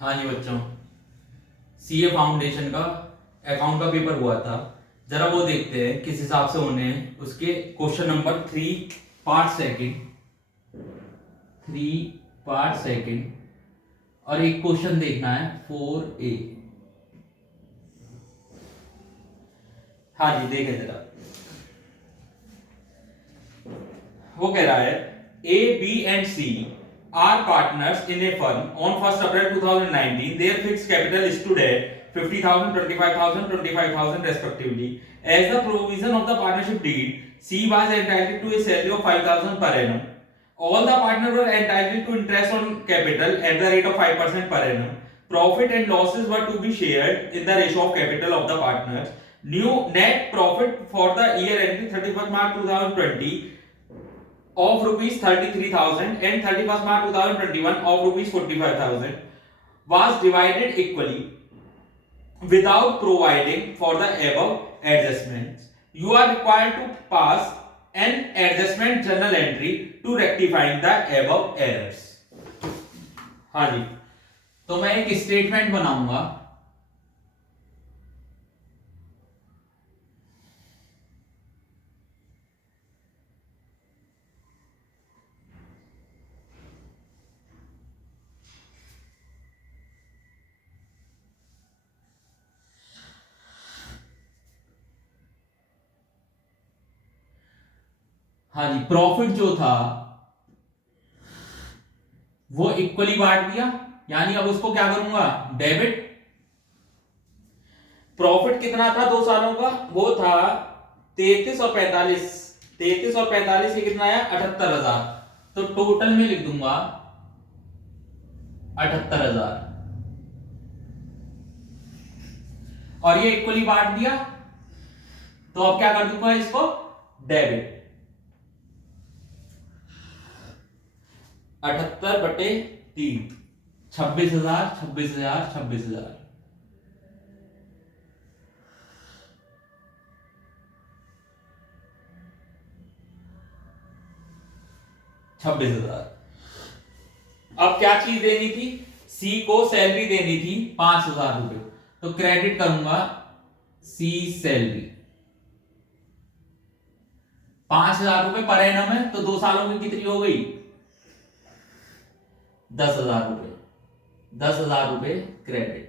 हाँ जी बच्चों, CA foundation का अकाउंट का पेपर हुआ था। जरा वो देखते हैं किस हिसाब से होने हैं उसके। क्वेश्चन नंबर 3 पार्ट सेकंड और एक क्वेश्चन देखना है 4A। हाँ जी देखें जरा। वो कह रहा है A B and C are partners in a firm on 1 April 2019। Their fixed capital stood at 50,000, 25,000, 25,000 respectively. As the provision of the partnership deed, C was entitled to a salary of 5,000 per annum. All the partners were entitled to interest on capital at the rate of 5% per annum. Profit and losses were to be shared in the ratio of capital of the partners. New net profit for the year ending 31st March 2020 of rupees 33,000 and 31st March 2021 of rupees 45,000 was divided equally without providing for the above adjustments. You are required to pass an adjustment journal entry to rectifying the above errors. हाँ जी, तो मैं एक statement बनाऊंगा। हाँ जी, profit जो था वो equally बांट दिया, यानी अब उसको क्या करूंगा, डेबिट। प्रॉफिट कितना था 2 सालों का, वो था 33 और 45। 33 और 45 ये कितना आया 78,000। तो टोटल में लिख दूंगा 78,000 और ये इक्वली बांट दिया। तो अब क्या कर दूंगा इसको, डेबिट। 78/3, 26,000, 26,000, 26,000। 26,000। अब क्या चीज देनी थी, सी को सैलरी देनी थी 5,000 रुपए। तो क्रेडिट करूंगा सी सैलरी 5,000 रुपए पर एनम है, तो 2 सालों की कितनी हो गई 10,000 रुपए। 10,000 रुपए क्रेडिट।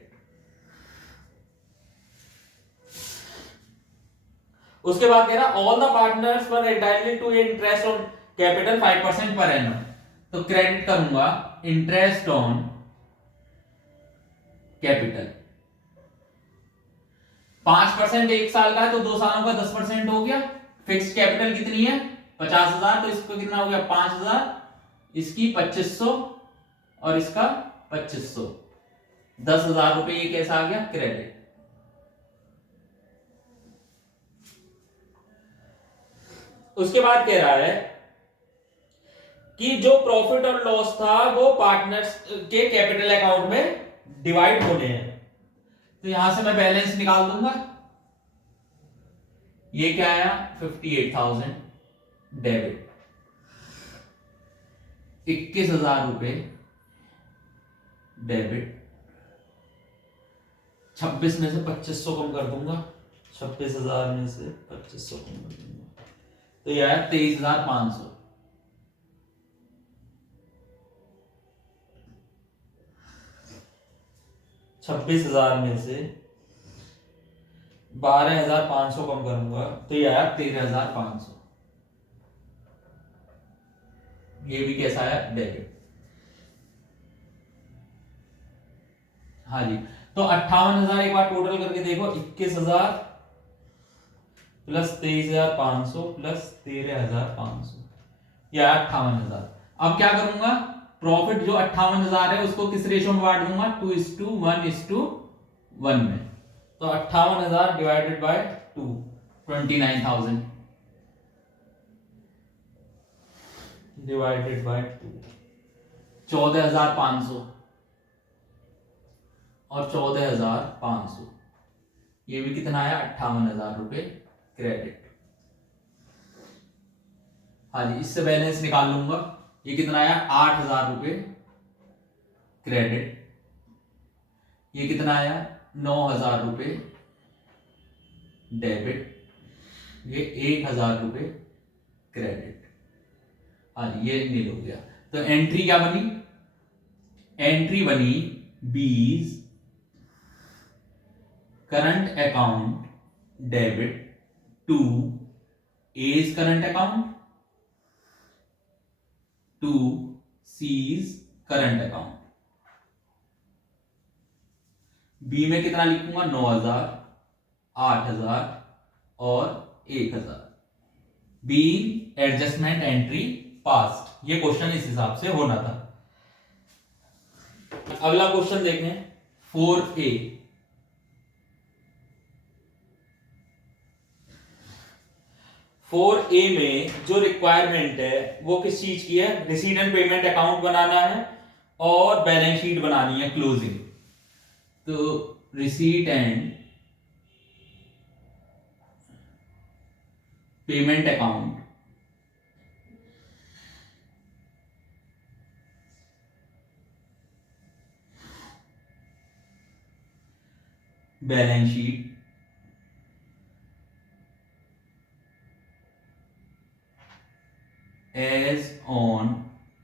उसके बाद कह रहा all the partners were entitled to interest on capital 5% per annum. तो क्रेडिट करूंगा इंटरेस्ट ऑन कैपिटल। 5% 1 साल का है, तो 2 सालों का 10% हो गया। फिक्स्ड कैपिटल कितनी है 50,000, तो इसको कितना हो गया 5,000, इसकी 2,500 और इसका 2,500। 10,000 रुपए ये कैसा आ गया क्रेडिट। उसके बाद कह रहा है कि जो प्रॉफिट और लॉस था वो पार्टनर्स के कैपिटल अकाउंट में डिवाइड होने हैं। तो यहां से मैं बैलेंस निकाल दूंगा। ये क्या आया 58,000 डेबिट। 21,000 रुपए डेबिट। 26 में से 2,500 कम कर दूंगा। 26,000 में से 2,500 कम कर दूंगा, तो यह आया 23,500। 26,000 में से 12,500 कम करूंगा, तो ये आया 13,500। ये भी कैसा आया डेबिट। हाँ जी, तो 58,000 एक बार टोटल करके देखो। 21,000 प्लस 23,500 प्लस 13,500, या 58,000। अब क्या करूंगा, प्रॉफिट जो 58,000 है उसको किस रेशो में बांट दूंगा 2:1:1 में। तो 58,000 डिवाइडेड बाय 2, 29,000 डिवाइडेड बाय 2, 14,500 और 14,500। ये भी कितना आया 58,000 रुपए क्रेडिट। हाँ जी, इससे बैलेंस निकाल लूंगा। ये कितना आया 8,000 रुपए क्रेडिट। ये कितना आया 9,000 रुपये डेबिट, ये 1,000 रुपये क्रेडिट। हाँ ये नील हो गया। तो एंट्री क्या बनी, एंट्री बनी B's current account debit to A's current account to C's current account. B में कितना लिखूंगा 9,000, 8,000 और 1,000। B adjustment entry passed. ये क्वेश्चन इस हिसाब से होना था। अगला क्वेश्चन देखें 4A। 4A में जो रिक्वायरमेंट है वो किस चीज की है, रिसीट एंड पेमेंट अकाउंट बनाना है और बैलेंस शीट बनानी है क्लोजिंग। तो receipt and payment account, balance sheet, as on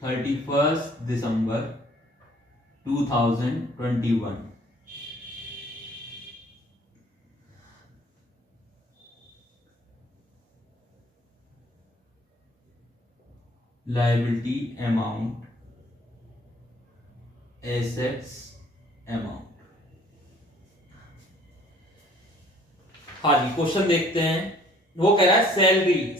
31st December 2021। liability amount, assets amount। हाँ जी क्वेश्चन देखते हैं। वो कह रहा है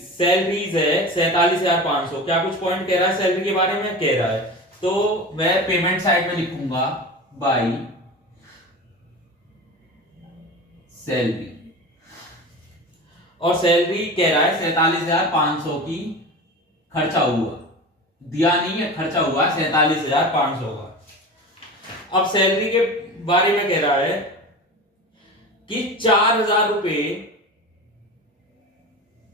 सैलरीज है 47,500। क्या कुछ पॉइंट कह रहा है सैलरी के बारे में, कह रहा है तो मैं पेमेंट साइड में लिखूंगा बाय सैलरी, और सैलरी कह रहा है 47,500 की खर्चा हुआ, दिया नहीं है, खर्चा हुआ 47,500 का। अब सैलरी के बारे में कह रहा है कि 4,000 रुपए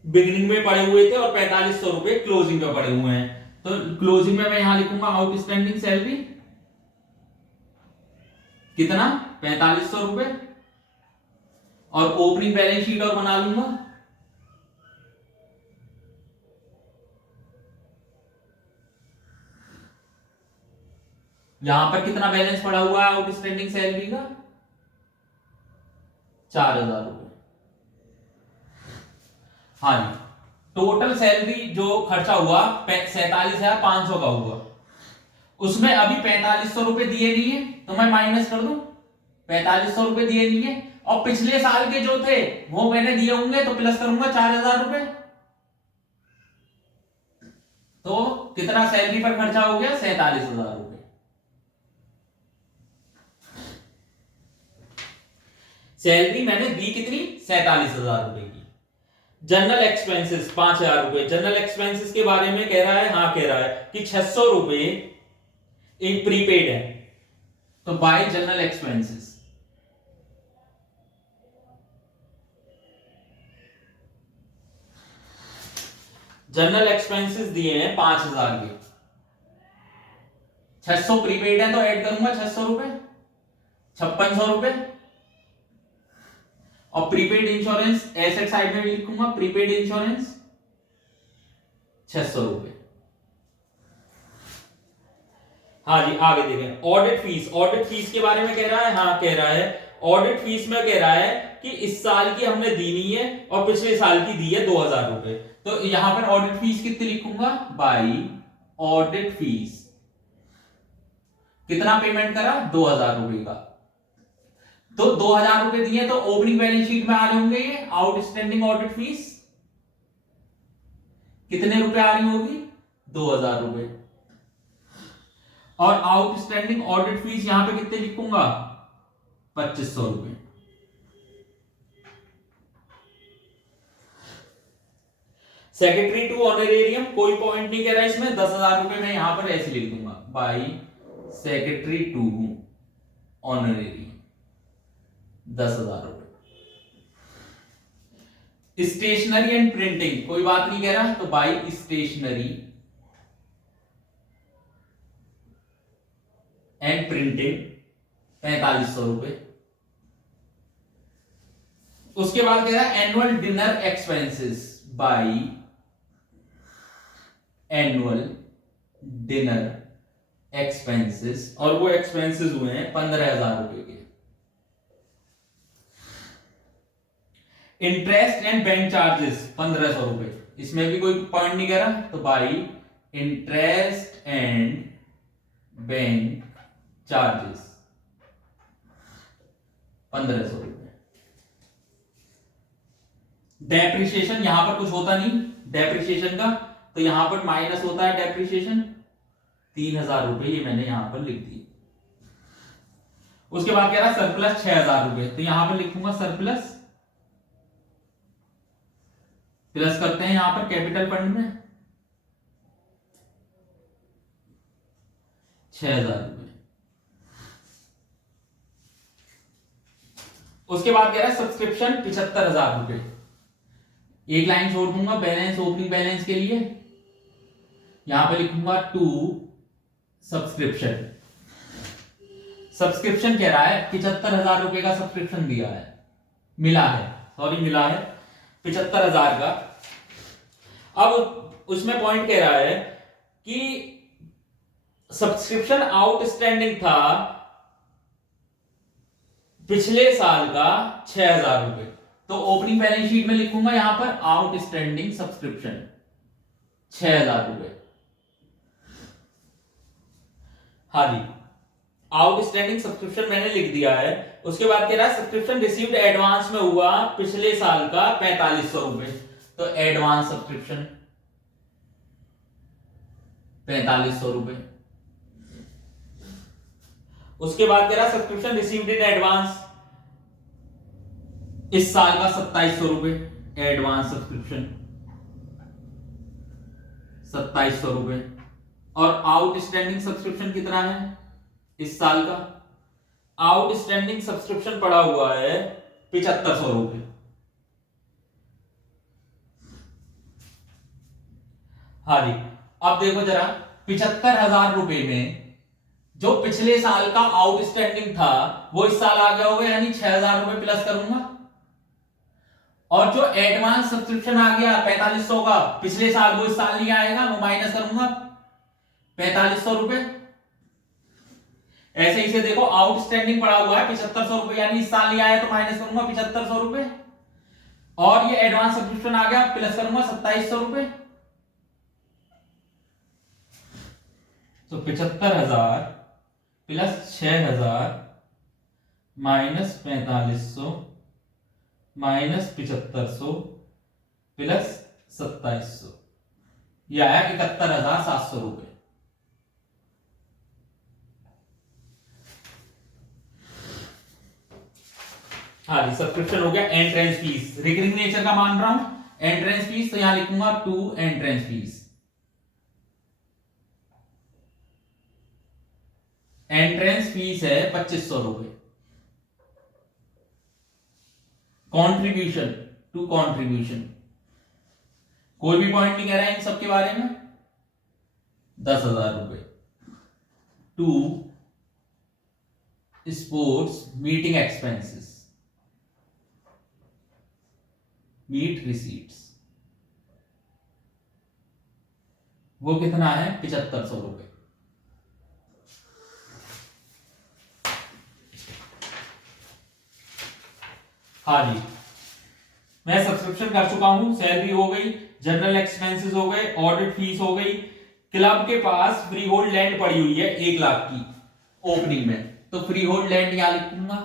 बिगिनिंग में पड़े हुए थे और 4,500 रुपए क्लोजिंग में पड़े हुए हैं। तो क्लोजिंग में मैं यहां लिखूंगा आउटस्टैंडिंग सैलरी कितना 4,500 रुपए, और ओपनिंग बैलेंस शीट और बना लूंगा। यहां पर कितना बैलेंस पड़ा हुआ है आउटस्टैंडिंग सैलरी का 4,000 रुपए। हाँ जी, टोटल सैलरी जो खर्चा हुआ 47,500 का हुआ, उसमें अभी 4,500 रुपए दिए नहीं है तो मैं माइनस कर दूं। 4,500 रुपए दिए नहीं है और पिछले साल के जो थे वो मैंने दिए होंगे तो प्लस करूंगा 4,000 रुपए। तो कितना सैलरी पर खर्चा हो गया 47,000 रुपए। सैलरी मैंने दी कितनी 47,000 रुपए की। जनरल एक्सपेंसेस 5,000 रुपए। जनरल एक्सपेंसेस के बारे में कह रहा है, हाँ कह रहा है कि 600 रुपए एक प्रीपेड है। तो bye general expenses, general expenses दिए हैं 5,000 के, 600 प्रीपेड है तो ऐड करूंगा 600 रुपए, 5,600 रुपए। और प्रीपेड इंश्योरेंस एसेट साइड में भी लिखूंगा, प्रीपेड इंश्योरेंस 600 रुपए। हाँ जी आगे देखें ऑडिट फीस। ऑडिट फीस के बारे में कह रहा है, हाँ कह रहा है ऑडिट फीस में कह रहा है कि इस साल की हमने दी नहीं है और पिछले साल की दी है 2,000 रुपए। तो यहां पर ऑडिट फीस कितनी लिखूंगा बाई ऑडिट फीस, कितना पेमेंट करा 2,000 रुपए का। तो 2,000 रुपए दिए तो ओपनिंग बैलेंस शीट में आ रहे होंगे ये आउटस्टैंडिंग ऑडिट फीस, कितने रुपए आ रही होगी 2,000 रुपए। और आउटस्टैंडिंग ऑडिट फीस यहां पे कितने लिखूंगा 2,500 रुपए। सेक्रेटरी टू ऑनरेरियम कोई पॉइंट नहीं कह रहा इसमें, 10,000 रुपए मैं यहां पर ऐसे लिख दूंगा बाई सेक्रेटरी टू ऑनरेरियम 10,000 रुपए। स्टेशनरी एंड प्रिंटिंग कोई बात नहीं कह रहा तो बाई स्टेशनरी एंड प्रिंटिंग 4500 रुपए। उसके बाद कह रहा है annual dinner expenses by annual dinner expenses, और वो एक्सपेंसेस हुए हैं 15,000 रुपए के। इंटरेस्ट एंड बैंक चार्जेस 1500 रुपए, इसमें भी कोई पॉइंट नहीं कह रहा, तो by interest and bank charges 1500 रुपए। डेप्रिसिएशन यहां पर कुछ होता नहीं डेप्रिसिएशन का, तो यहां पर माइनस होता है डेप्रिसिएशन 3000 रुपए, ये मैंने यहां पर लिख दी। उसके बाद कह रहा है सरप्लस 6000 रुपए, तो यहां पर लिखूंगा सरप्लस, प्लस करते हैं यहां पर कैपिटल फंड में 6000 रुपए। उसके बाद कह रहा है सब्सक्रिप्शन 75,000 रुपए, एक लाइन छोड़ दूंगा बैलेंस, ओपनिंग बैलेंस के लिए, यहां पे लिखूंगा टू सब्सक्रिप्शन। सब्सक्रिप्शन कह रहा है 75,000 रुपए का सब्सक्रिप्शन दिया है, मिला है 75,000 का। अब उसमें पॉइंट कह रहा है कि सब्सक्रिप्शन आउटस्टैंडिंग था पिछले साल का 6,000 रुपए, तो ओपनिंग बैलेंस शीट में लिखूंगा यहां पर आउटस्टैंडिंग सब्सक्रिप्शन 6,000 रुपए। हाँ जी, आउटस्टैंडिंग सब्सक्रिप्शन मैंने लिख दिया है। उसके बाद कह रहा है सब्सक्रिप्शन रिसीव्ड एडवांस में हुआ पिछले साल का 4500 रुपए, तो एडवांस सब्सक्रिप्शन 4500 रुपए। उसके बाद कह रहा है सब्सक्रिप्शन रिसीव्ड इन एडवांस इस साल का 2700 रुपए, एडवांस सब्सक्रिप्शन 2700 रुपए। और आउटस्टैंडिंग सब्सक्रिप्शन कितना है इस साल का? आउटस्टैंडिंग सब्सक्रिप्शन पड़ा हुआ है 7500 रुपए। हाँ जी, अब देखो जरा 75,000 रुपए में जो पिछले साल का आउटस्टैंडिंग था वो इस साल आ गया होगा, यानी 6,000 रुपए प्लस करूंगा, और जो एडवांस सब्सक्रिप्शन आ गया 4500 का पिछले साल वो इस साल नहीं आएगा, वो माइनस करूंगा 4500 रुपए। ऐसे ही से देखो आउटस्टैंडिंग पड़ा हुआ है 7500 रुपए, यानी इस साल नहीं आया तो माइनस करूंगा 7500 रुपए, और ये एडवांस सब्सक्रिप्शन आ गया प्लस करूंगा 2700 रुपए। तो 75,000 प्लस 6,000 माइनस 4500 माइनस 7500 प्लस 2700, यह आया 71,700 रुपए। हाँ जी, सब्सक्रिप्शन हो गया। एंट्रेंस फीस रिकरिंग नेचर का मान रहा हूं एंट्रेंस फीस, तो यहां लिखूंगा to entrance fees. Entrance fees है 2500 रुपए। कंट्रीब्यूशन टू कंट्रीब्यूशन, कोई भी पॉइंट नहीं कह रहा है इन सबके बारे में, 10,000 रुपए। To sports meeting expenses, meet receipts, वो कितना है 7500 रुपए। हाँ जी, मैं सब्सक्रिप्शन कर चुका हूं, सैलरी हो गई, जनरल एक्सपेंसेस हो गए, ऑडिट फीस हो गई। क्लब के पास फ्री होल्ड लैंड पड़ी हुई है 1 लाख की ओपनिंग में, तो फ्री होल्ड लैंड यहां लिखूंगा,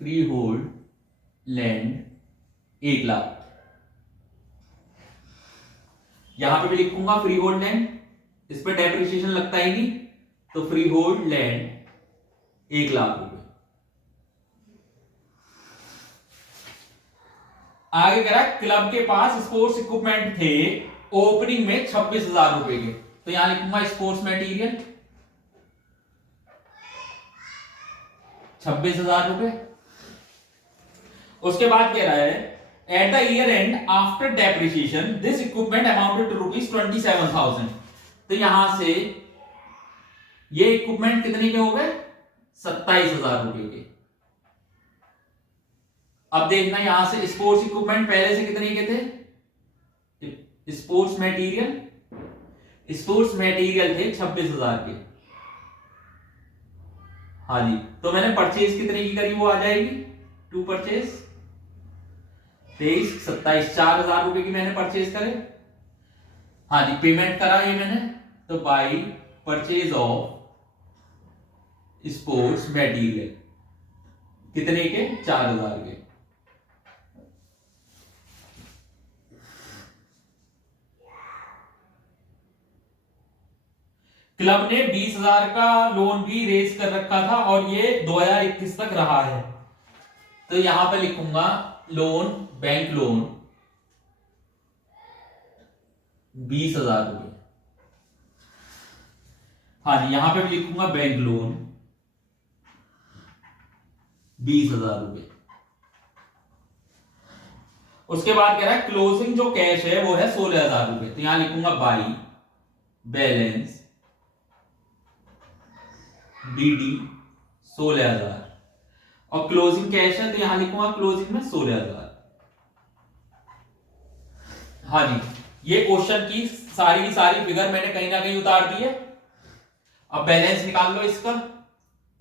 फ्री होल्ड लैंड 1 लाख, यहां पे भी लिखूंगा फ्री होल्ड लैंड, इस पर डेप्रिसिएशन लगता ही नहीं, तो फ्री होल्ड लैंड 1 लाख रुपए। आगे कह रहा है क्लब के पास स्पोर्ट्स इक्विपमेंट थे ओपनिंग में 26,000 रुपए के, तो यहां लिखूंगा स्पोर्ट्स मटेरियल 26,000 रुपए। उसके बाद कह रहा है at the year end after depreciation this equipment amounted to ₹27,000, तो यहां से ये इक्विपमेंट कितने के हो गए 27,000 रुपए के। अब देखना यहां से स्पोर्ट्स इक्विपमेंट पहले से कितने के थे, स्पोर्ट्स मटेरियल थे 26,000 के। हाँ जी, तो मैंने परचेज कितने की करी वो आ जाएगी, टू परचेज 23, 27, 4,000 रुपए की मैंने परचेज करे। हाँ जी, पेमेंट करा ये मैंने, तो by purchase of sports material कितने के, 4,000 के। क्लब ने 20,000 का लोन भी रेज कर रखा था और ये 2021 तक रहा है, तो यहां पे लिखूंगा लोन, बैंक लोन 20,000 रुपए। हाँ जी, यहां पे भी लिखूंगा बैंक लोन 20,000 रुपए। उसके बाद कह रहा है क्लोजिंग जो कैश है वो है 16,000 रुपए, तो यहां लिखूंगा बाई बैलेंस बीडी 16,000 और क्लोजिंग कैश है तो यहां लिखूंगा क्लोजिंग में 16,000। हाँ जी, ये क्वेश्चन की सारी फिगर मैंने कहीं ना कहीं उतार दी है। अब बैलेंस निकाल लो इसका।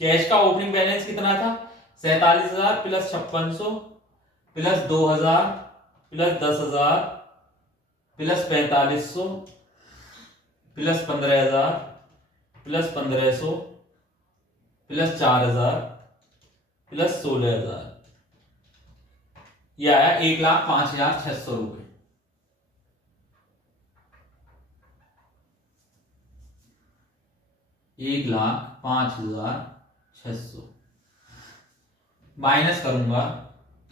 कैश का ओपनिंग बैलेंस कितना था, 47,000 plus 5600 plus 2,000 plus 10,000 plus 4500 plus 15,000 plus 1,500 plus 4,000 plus 16,000, यह आया 1,05,600 रुपए। एक लाख 5,600 माइनस करूंगा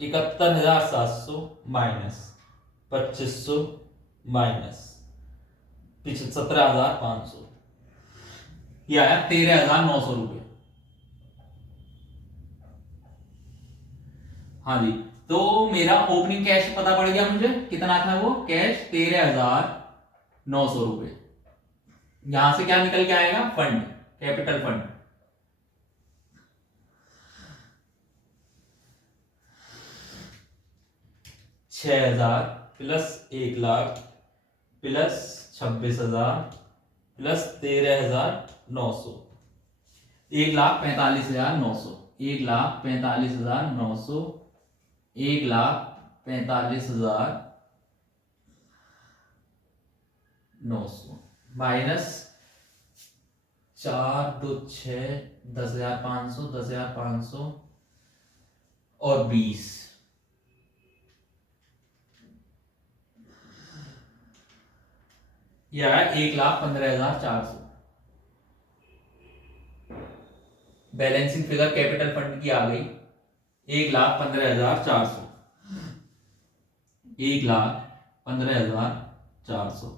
71,700 माइनस 2,500 माइनस 17,500, यह आया 13,900 रुपए। हाँ जी, तो मेरा ओपनिंग कैश पता पड़ गया मुझे, कितना था वो कैश, 13,900 रुपए। यहां से क्या निकल के आएगा, fund, capital fund. $6,000 plus 1,00,000 plus 26,000 plus 13,900, 1,45,900, 1,45,900, 1,45,900 minus 4, 2, 6, 10,500, 10,500 और 20, यह है 1,15,400। बैलेंसिंग फिगर कैपिटल फंड की आ गई 1,15,400, 1,15,400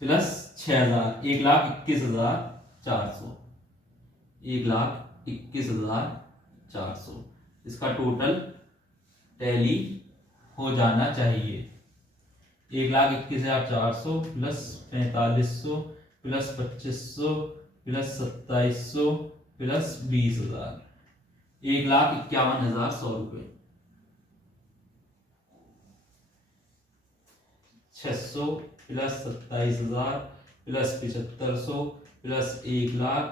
प्लस 6,000, 1,21,400, 1,21,400, इसका टोटल टैली हो जाना चाहिए 1,21,400 प्लस 4,500 प्लस 2,500 प्लस 2,700 प्लस 20,000, 1,51,100 रुपए। 600 प्लस 27,000 प्लस 7,500 प्लस 1,00,000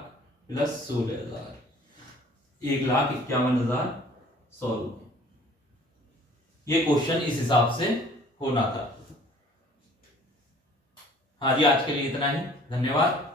प्लस 16,000, 1,51,100 रुपए। ये क्वेश्चन इस हिसाब से होना था। हाँ जी, आज के लिए इतना ही, धन्यवाद।